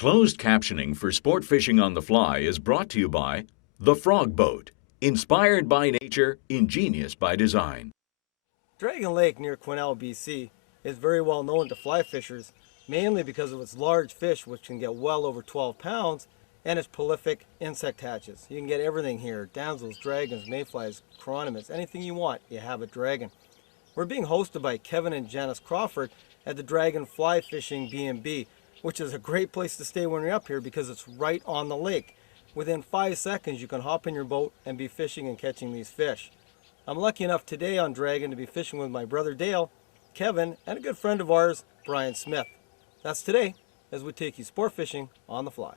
Closed captioning for sport fishing on the fly is brought to you by The Frog Boat, inspired by nature, ingenious by design. Dragon Lake near Quesnel, BC is very well known to fly fishers, mainly because of its large fish which can get well over 12 pounds and its prolific insect hatches. You can get everything here, damsels, dragons, mayflies, chironomids, anything you want, you have a dragon. We're being hosted by Kevin and Janice Crawford at the Dragon Fly Fishing B&B, which is a great place to stay when you're up here because it's right on the lake. Within 5 seconds you can hop in your boat and be fishing and catching these fish. I'm lucky enough today on Dragon to be fishing with my brother Dale, Kevin, and a good friend of ours, Brian Smith. That's today as we take you sport fishing on the fly.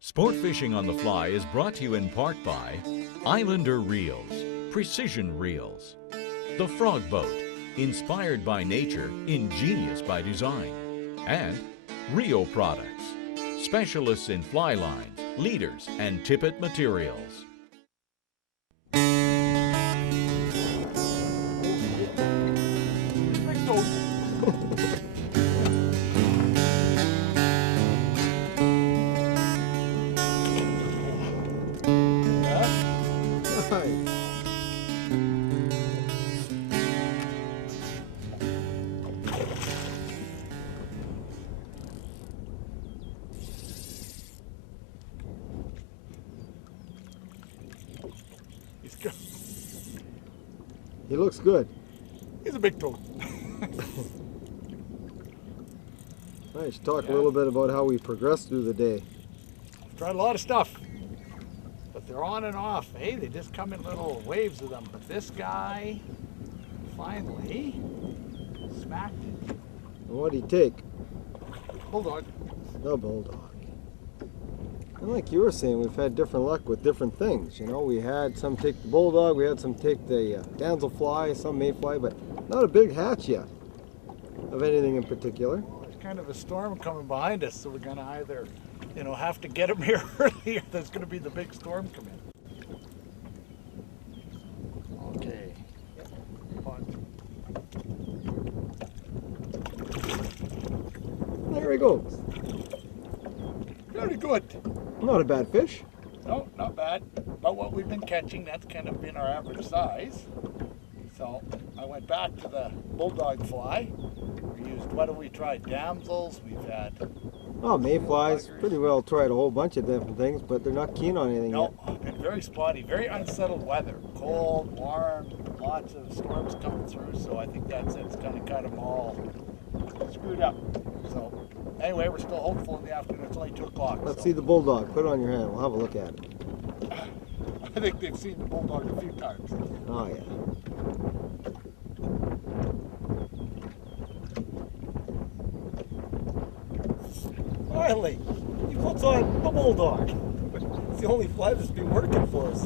Sport Fishing on the Fly is brought to you in part by Islander Reels, Precision Reels, The Frog Boat, inspired by nature, ingenious by design, and Rio Products, specialists in fly lines, leaders, and tippet materials. He looks good. He's a big toad. Let's talk a little bit about how we progressed through the day. Tried a lot of stuff, but they're on and off. Hey, they just come in little waves of them. But this guy finally smacked it. And what'd he take? Bulldog. The bulldog. And like you were saying, we've had different luck with different things. You know, we had some take the bulldog, we had some take the damselfly, some mayfly, but not a big hatch yet of anything in particular. There's kind of a storm coming behind us, so we're going to either, have to get him here early, or there's going to be the big storm come in. Okay. There he goes. Very good. Not a bad fish. No, not bad. About what we've been catching, that's kind of been our average size. So I went back to the bulldog fly. We used, what have we tried? Damsels, we've had... Oh, mayflies. Pretty well tried a whole bunch of different things, but they're not keen on anything yet. No, been very spotty, very unsettled weather. Cold, warm, lots of storms coming through, so I think that's it. It's kind of got them all screwed up. So anyway, we're still hopeful in the afternoon. It's only 2 o'clock. Let's see the bulldog. Put it on your hand. We'll have a look at it. I think they've seen the bulldog a few times. Oh, yeah. Finally, he puts on the bulldog. It's the only fly that's been working for us.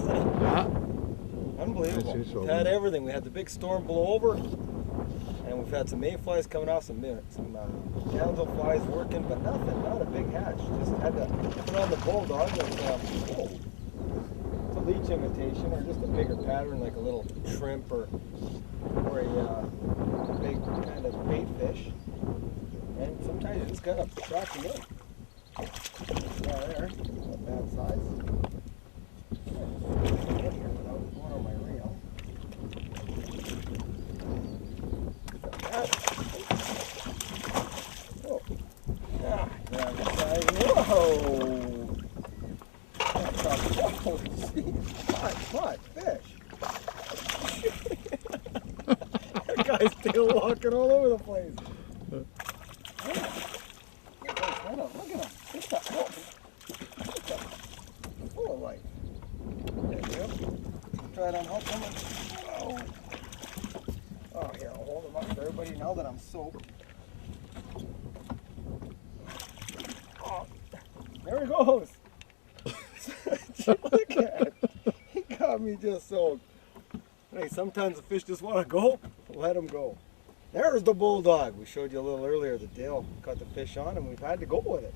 Unbelievable. We've had everything. We had the big storm blow over, and we've had some mayflies coming off, some damselflies working, but nothing, not a big hatch. Just had to put on the bulldog. And, it's a leech imitation, or just a bigger pattern, like a little shrimp or a big kind of bait fish. And sometimes you just gotta track them in. There, not bad size. Get here without going on my reel. Oh. Yeah, good size. Whoa! place. Look at him. Look at him. Look at him. Full of life. There you go. Try to unhook him. Oh. Oh, here, I'll hold him up for everybody now that I'm soaked. Oh, there he goes. Look at it. He got me just soaked. Hey, sometimes the fish just want to go. Let him go. There's the bulldog. We showed you a little earlier that Dale caught the fish on and we've had to go with it.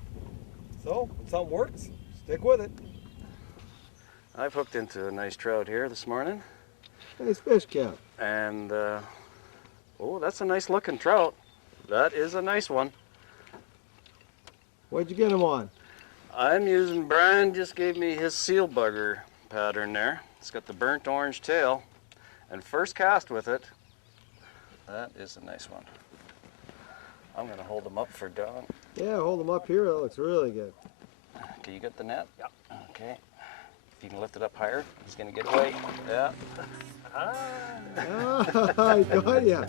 So, when something works, stick with it. I've hooked into a nice trout here this morning. Nice fish, Cap. And, oh, that's a nice looking trout. That is a nice one. What'd you get him on? I'm using, Brian just gave me his seal bugger pattern there. It's got the burnt orange tail. And first cast with it, that is a nice one. I'm gonna hold them up for Don. Yeah, hold him up here. That looks really good. Can you get the net? Yep. Okay. If you can lift it up higher, he's gonna get away. Yeah. I got ya.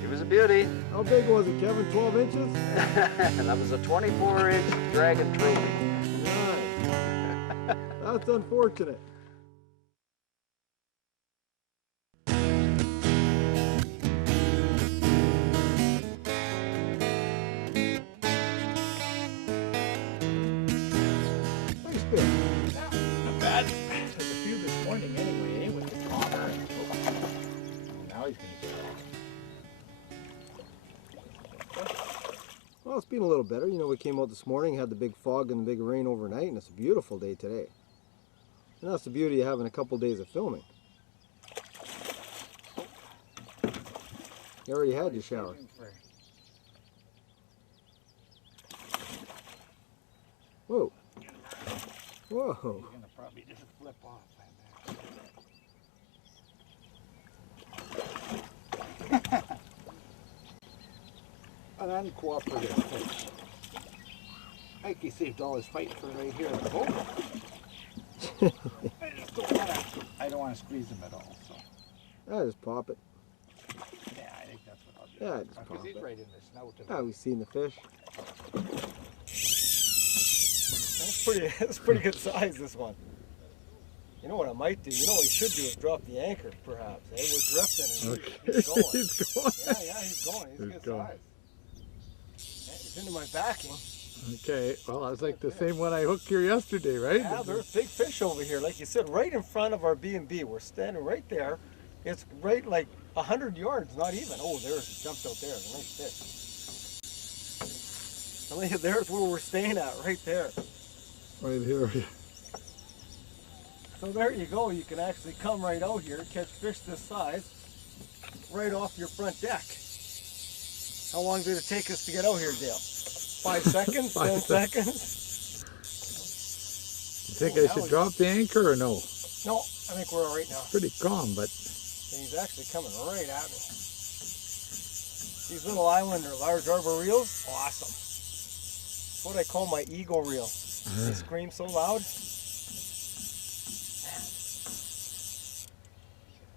He was a beauty. How big was it, Kevin? 12 inches? And that was a 24-inch dragon trophy. Nice. That's unfortunate. Nice fish. Not bad. Took a few this morning anyway with the topper. Now he's gonna get off. Well, it's been a little better. You know, we came out this morning, had the big fog and the big rain overnight, and it's a beautiful day today. And that's the beauty of having a couple days of filming. You already had your shower. Whoa. Whoa. He's gonna probably just flip off like that. An uncooperative fish. I think he saved all his fight for right here in the boat. I don't want to squeeze him at all, so. I just pop it. Yeah, I think that's what I'll do. Yeah, just Because pop he's it. right in the snout of Ah, it. we've seen the fish. That's pretty good size, this one. You know what I might do? You know what we should do is drop the anchor, perhaps. Hey, we're drifting and he's going. He's going. Yeah, he's going. He's a He's good going. size. Yeah, he's into my backing. Okay, well, I was like the same one I hooked here yesterday, right? Yeah, there's big fish over here. Like you said, right in front of our B&B. We're standing right there. It's right like 100 yards, not even. Oh, there's, jumped out there. There's a nice fish. I mean, there's where we're staying at, right there. Right here. So there you go. You can actually come right out here, catch fish this size, right off your front deck. How long did it take us to get out here, Dale? 5 seconds? 10 seconds? You think I should drop the anchor or no? No, I think we're all right now. Pretty calm, but He's actually coming right at me. These little Islander large arbor reels, awesome. It's what I call my ego reel. They scream so loud.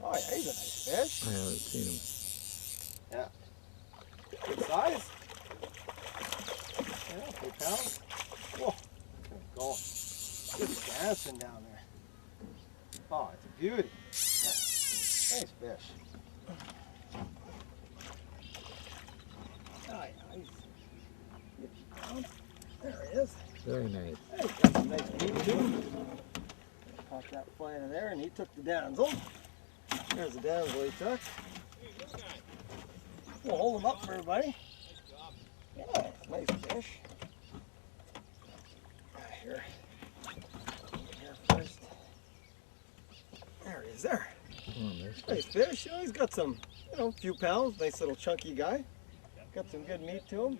Oh yeah, he's a nice fish. I haven't seen him. Yeah. Good size. Yeah, 3 pounds. Whoa, there we go. Just dancing down there. Oh, it's a beauty. Yeah. Nice fish. Oh yeah, he's there he is. Very nice. Hey, got some nice meat to him. Pop that fly into there, and he took the damsel. There's the damsel he took. We'll hold him up for everybody. Yeah, nice fish. Here. Here first. There he is there. Oh, nice. Nice fish. You know, he's got some, you know, few pounds. Nice little chunky guy. Got some good meat to him.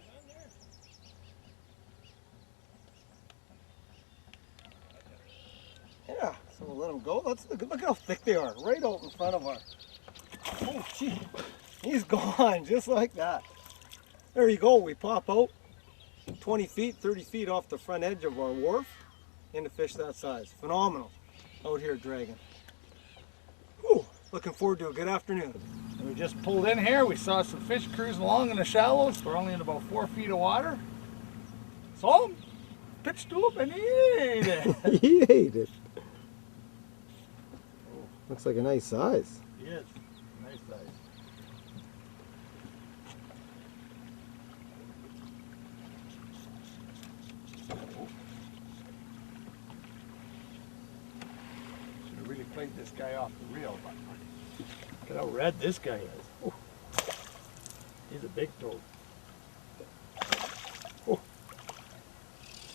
Yeah, so we'll let him go. Let's look how thick they are, right out in front of our. Oh, gee, he's gone just like that. There you go. We pop out 20 feet, 30 feet off the front edge of our wharf into fish that size. Phenomenal out here dragging. Whew, looking forward to a good afternoon. We just pulled in here. We saw some fish cruising along in the shallows. We're only in about 4 feet of water. Saw him, pitched to him, and he ate it. He ate it. Looks like a nice size. He is. Nice size. Should have really played this guy off the reel, but look at how red this guy is. Oh. He's a big toad. Oh.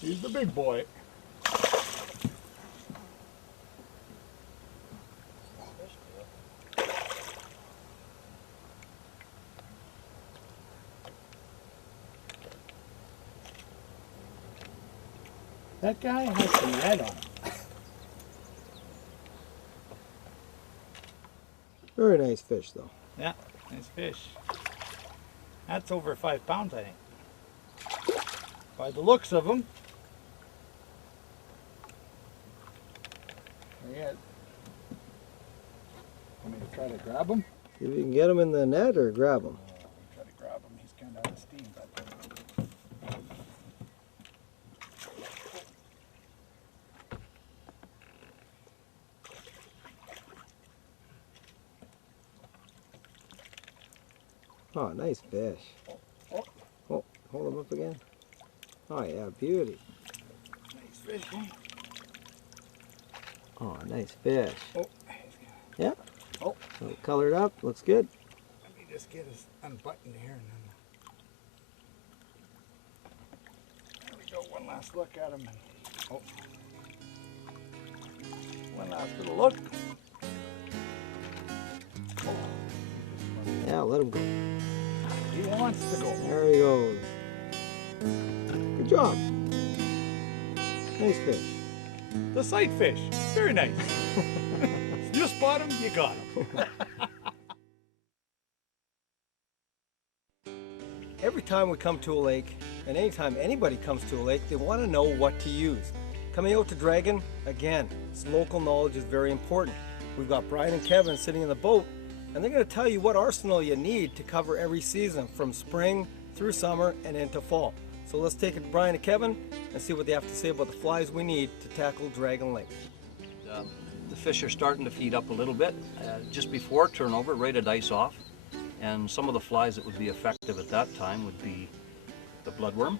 He's the big boy. That guy has some red on him. Very nice fish, though. Yeah, nice fish. That's over 5 pounds, I think. By the looks of him. There he is. Want me to try to grab him? See if you can get him in the net or grab him. Try to grab him. He's kind of out of steam, but. Oh, nice fish. Oh, hold him up again. Oh, yeah, beauty. Nice fish, eh? Oh, nice fish. Oh, Yeah. Oh. So colored up, looks good. let me just get his unbuttoned here and then. There we go. One last look at him. And, oh. One last little look. Oh. Yeah, let him go. He wants to go. There he goes. Good job. Nice fish. The sight fish. Very nice. You spot him, you got him. Every time we come to a lake, and anytime anybody comes to a lake, they want to know what to use. Coming out to Dragon, again, local knowledge is very important. We've got Brian and Kevin sitting in the boat, and they're going to tell you what arsenal you need to cover every season from spring through summer and into fall. So let's take it, Brian and Kevin, and see what they have to say about the flies we need to tackle Dragon Lake. The fish are starting to feed up a little bit. Just before turnover, ready to ice off. And some of the flies that would be effective at that time would be the bloodworm,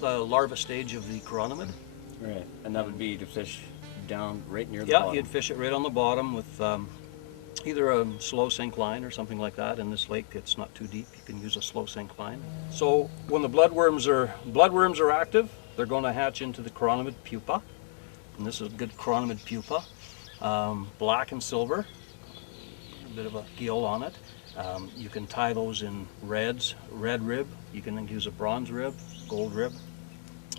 the larva stage of the chironomid. Right, and that would be to fish down right near the Yeah, bottom. you'd fish it right on the bottom with either a slow sink line or something like that. In this lake, it's not too deep. You can use a slow sink line. So when the bloodworms are active, they're going to hatch into the chironomid pupa. And this is a good chironomid pupa, black and silver, a bit of a gill on it. You can tie those in reds, red rib. You can use a bronze rib, gold rib.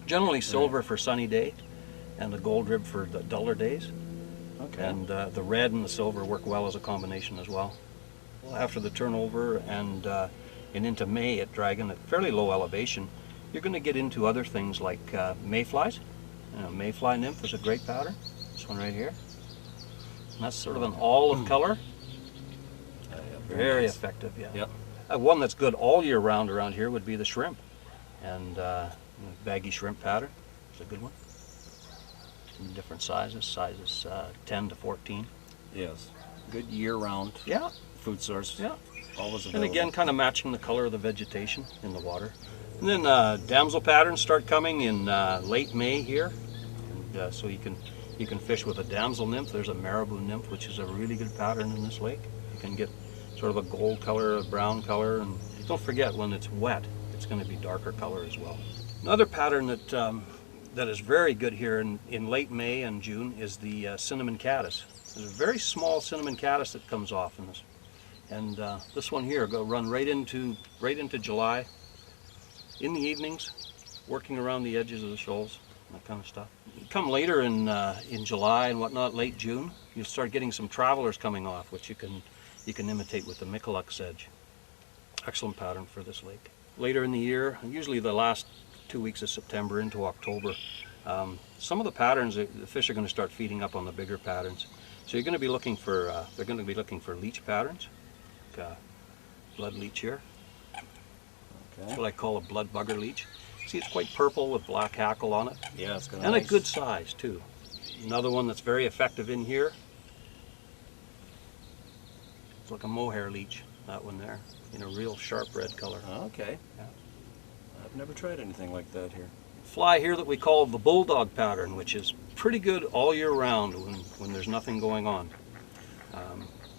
Generally silver for sunny day, and a gold rib for the duller days. Okay. And the red and the silver work well as a combination as well. After the turnover and into May at Dragon at fairly low elevation, you're going to get into other things like mayflies. Mayfly nymph is a great pattern. This one right here. And that's sort of an olive color. Very nice. effective, yeah. Yep. One that's good all year round around here would be the shrimp. And baggy shrimp pattern is a good one. In different sizes 10 to 14. Yes. Good year-round Yeah, food source. yeah. Always And available. again, kind of matching the color of the vegetation in the water. And then damsel patterns start coming in late May here. And so you can fish with a damsel nymph. There's a marabou nymph, which is a really good pattern in this lake. You can get sort of a gold color, a brown color, and don't forget when it's wet, it's going to be darker color as well. Another pattern that is very good here in late May and June is the cinnamon caddis. There's a very small cinnamon caddis that comes off in this. And this one here go run right into July in the evenings, working around the edges of the shoals, that kind of stuff. You come later in July and whatnot, late June, you'll start getting some travelers coming off, which you can imitate with the Mikulak sedge. Excellent pattern for this lake. Later in the year, usually the last 2 weeks of September into October, some of the patterns, the fish are going to start feeding up on the bigger patterns. So you're going to be looking for, they're going to be looking for leech patterns, like blood leech here. That's what I call a blood bugger leech. See, it's quite purple with black hackle on it. Yeah, it's got And a good size too. Another one that's very effective in here. It's like a mohair leech, that one there, in a real sharp red color. Okay. Yeah. I've never tried anything like that here. Fly here that we call the bulldog pattern, which is pretty good all year round when there's nothing going on.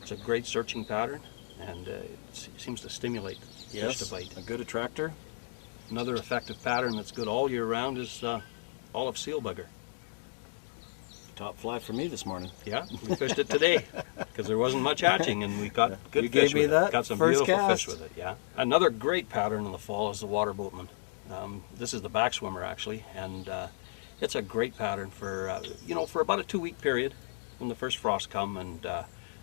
It's a great searching pattern, and it seems to stimulate fish to bite. A good attractor. Another effective pattern that's good all year round is olive seal bugger. Top fly for me this morning. Yeah, we fished it today because there wasn't much hatching, and we got good You fish gave me with that it. Got some first beautiful fish cast. with it. Yeah. Another great pattern in the fall is the water boatman. This is the back swimmer actually, and it's a great pattern for for about a 2-week period when the first frosts come, and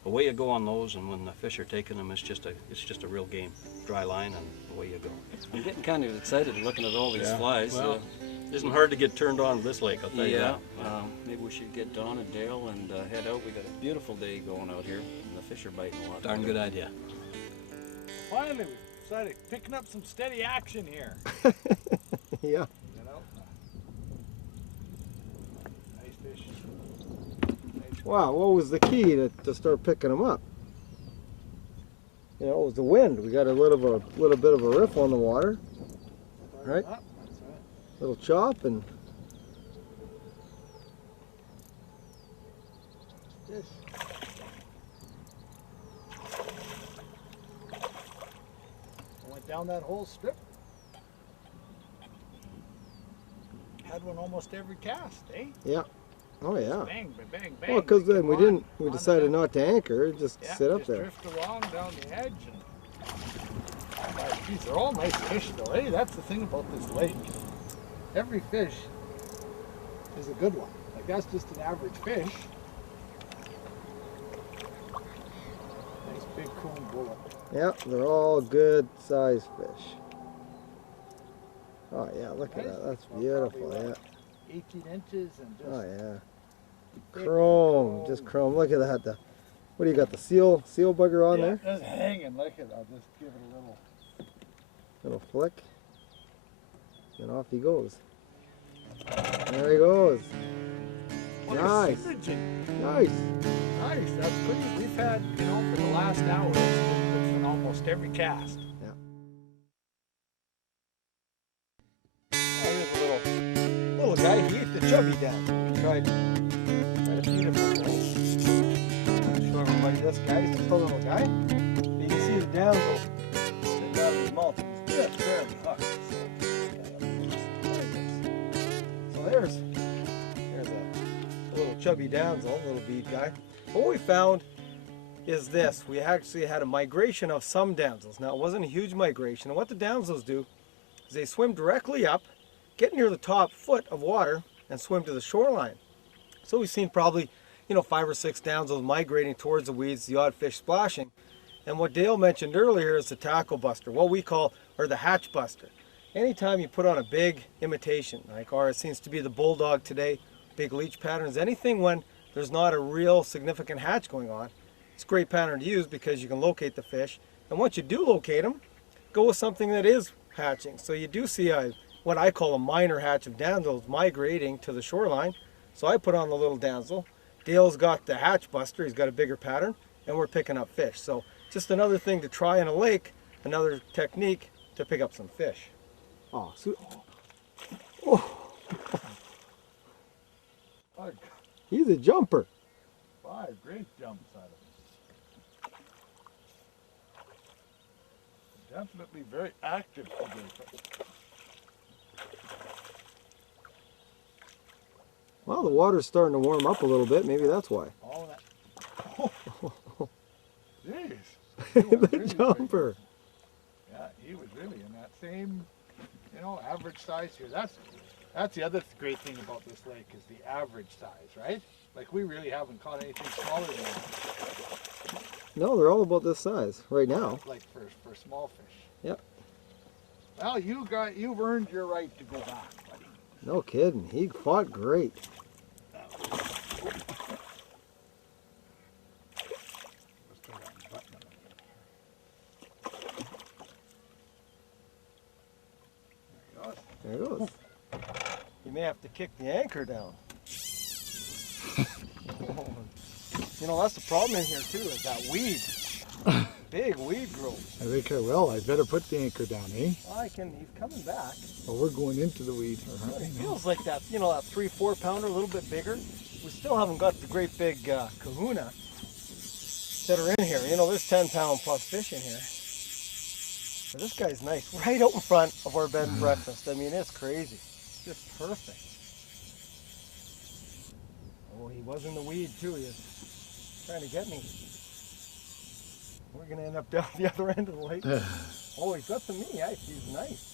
away you go on those. And when the fish are taking them, it's just a real game. Dry line and away you go. I'm getting kind of excited looking at all these flies. Well, it isn't hard to get turned on this lake, I'll tell you that. Maybe we should get Don and Dale and head out. We got a beautiful day going out here, and the fish are biting a lot. Darn good idea. Finally, we decided picking up some steady action here. Yeah. You know? Nice fish. Nice. Wow, what was the key to start picking them up? You know, it was the wind. We got a little bit of a riff on the water, right? Up, that's right. Little chop and Fish. I went down that whole strip. Had one almost every cast, eh? yeah. Oh yeah. Bang, bang, bang, bang. Well, because then Come we on decided down. not to anchor, just Yeah, sit up just there. drift along down the edge. And geez, they're all nice fish though, eh? That's the thing about this lake. Every fish is a good one. Like that's just an average fish. Nice big coon bullet. Yep, they're all good sized fish. Oh yeah, look at Nice. that. That's Well, beautiful. probably Yeah. like 18 inches and just Oh yeah. thick Chrome, just chrome. Look at that. What do you got? The seal bugger on there? Just hanging. Look at it. I'll just give it a little. Little flick. And off he goes. There he goes. Oh, Nice. smidgen. Nice. Nice. That's pretty. We've had, for the last hour, it's been almost every cast. Here's a little guy. He ate the chubby down. We tried a few different things. Show everybody this guy. He's just a little guy. You can see the damsel sitting out of his mouth. He's just barely hooked. So there's a little chubby damsel, little bead guy. What we found is this. We actually had a migration of some damsels. Now it wasn't a huge migration. And what the damsels do is they swim directly up, get near the top foot of water, and swim to the shoreline. So we've seen probably, 5 or 6 damsels migrating towards the weeds, the odd fish splashing. And what Dale mentioned earlier is the tackle buster, what we call, or the hatch buster. Anytime you put on a big imitation, like ours seems to be the bulldog today, big leech patterns, anything when there's not a real significant hatch going on, it's a great pattern to use because you can locate the fish. And once you do locate them, go with something that is hatching. So you do see what I call a minor hatch of damsels migrating to the shoreline. So I put on the little damsel. Dale's got the hatch buster, he's got a bigger pattern, and we're picking up fish. So just another thing to try in a lake, another technique to pick up some fish. Oh, he's a jumper. 5 great jumps out of him. Definitely very active today. Well, the water's starting to warm up a little bit. Maybe that's why. All that. Jeez. He was The really jumper. big. Yeah, he was really in that same, average size here. That's the other great thing about this lake is the average size, right? Like we really haven't caught anything smaller than that. No, they're all about this size right now. Like for small fish. Yep. Well, you've earned your right to go back, buddy. No kidding. He fought great. There it goes. You may have to kick the anchor down. You know, that's the problem in here too, is that weed. Big weed growth. I think I will. I better put the anchor down, eh? He's coming back. Well, we're going into the weed. It feels like that, you know, that 3-4 pounder, a little bit bigger. We still haven't got the great big kahuna that are in here. You know, there's 10-pound plus fish in here. But this guy's nice, right out in front of our bed and breakfast. I mean, it's crazy. Just perfect. Oh, he was in the weed too. He was trying to get me. We're gonna end up down the other end of the lake. Oh, he's got to me. Yeah, he's nice.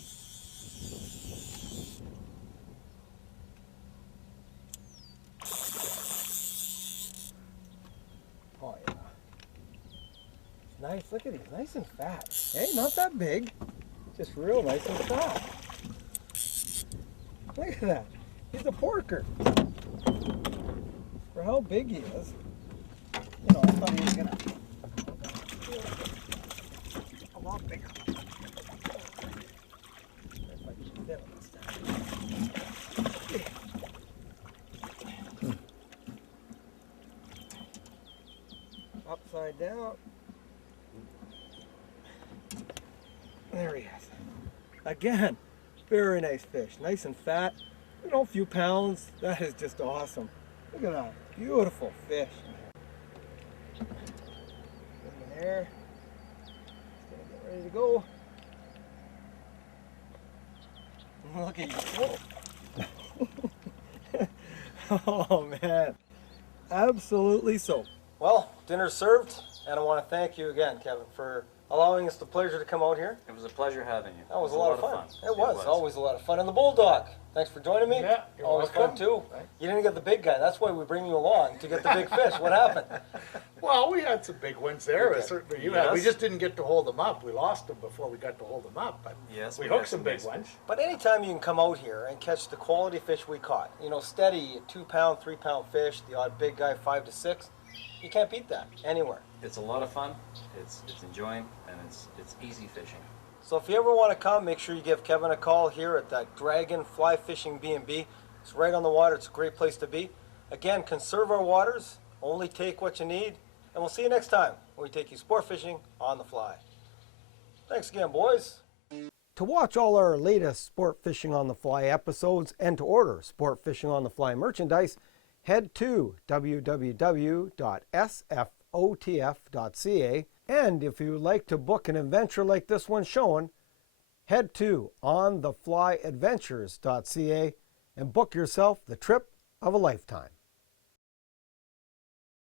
Oh yeah. Nice. Look at him. Nice and fat. Hey, not that big. Just real nice and fat. Look at that. He's a porker. For how big he is. You know, I thought he was gonna a lot bigger. If I can fit this down. Upside down. There he is. Again, very nice fish. Nice and fat. You know, a few pounds. That is just awesome. Look at that. Beautiful fish. Put him in there. He's gonna get ready to go. Look at you. Oh man. Absolutely so. Well, dinner's served, and I want to thank you again, Kevin, for allowing us the pleasure to come out here. It was a pleasure having you. That was a lot of fun. It was always a lot of fun. And the bulldog, thanks for joining me. Yeah, you're always welcome. fun too. You didn't get the big guy. That's why we bring you along, to get the big fish. What happened? Well, we had some big ones there. We did. Certainly you had. We just didn't get to hold them up. We lost them before we got to hold them up. But Yes, we we hooked had some some big nice ones. But anytime you can come out here and catch the quality fish we caught, you know, steady 2-pound, 3-pound fish, the odd big guy 5 to 6, you can't beat that anywhere. It's a lot of fun. It's enjoying, and it's easy fishing. So if you ever want to come, make sure you give Kevin a call here at that Dragon Fly Fishing B&B. It's right on the water. It's a great place to be. Again, conserve our waters. Only take what you need. And we'll see you next time when we take you sport fishing on the fly. Thanks again, boys. To watch all our latest Sport Fishing on the Fly episodes and to order Sport Fishing on the Fly merchandise, head to www.sfotf.ca. And if you would like to book an adventure like this one shown, head to ontheflyadventures.ca and book yourself the trip of a lifetime.